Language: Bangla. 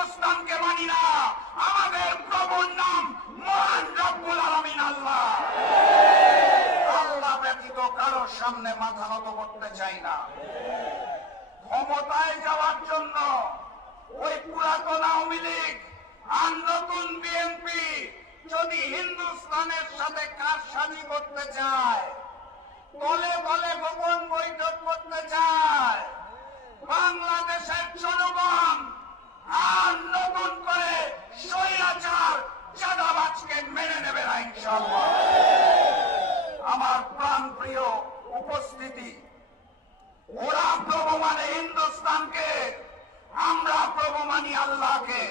হিন্দুস্তানকে মানি না। আমাদের প্রভুর নাম মহান রব্বুল আলামিন আল্লাহ। আল্লাহ ব্যতীত কারোর সামনে মাথা নত করতে চাই না। ক্ষমতায় যাওয়ার জন্য ওই পুরাতন আওয়ামী লীগ আর নতুন বিএনপি যদি হিন্দুস্তানের সাথে কারসাজি করতে চায়, তলে তলে গোপন বৈঠক করতে চায়, বাংলাদেশের জনগণ আর নতুন করে স্বৈরাচার চাঁদাবাজকে মেনে নেবে না ইনশাআল্লাহ। আমার প্রাণ প্রিয় উপস্থিতি, ওরা প্রভু মানে হিন্দুস্তানকে, আমরা প্রভু মানি আল্লাহকে।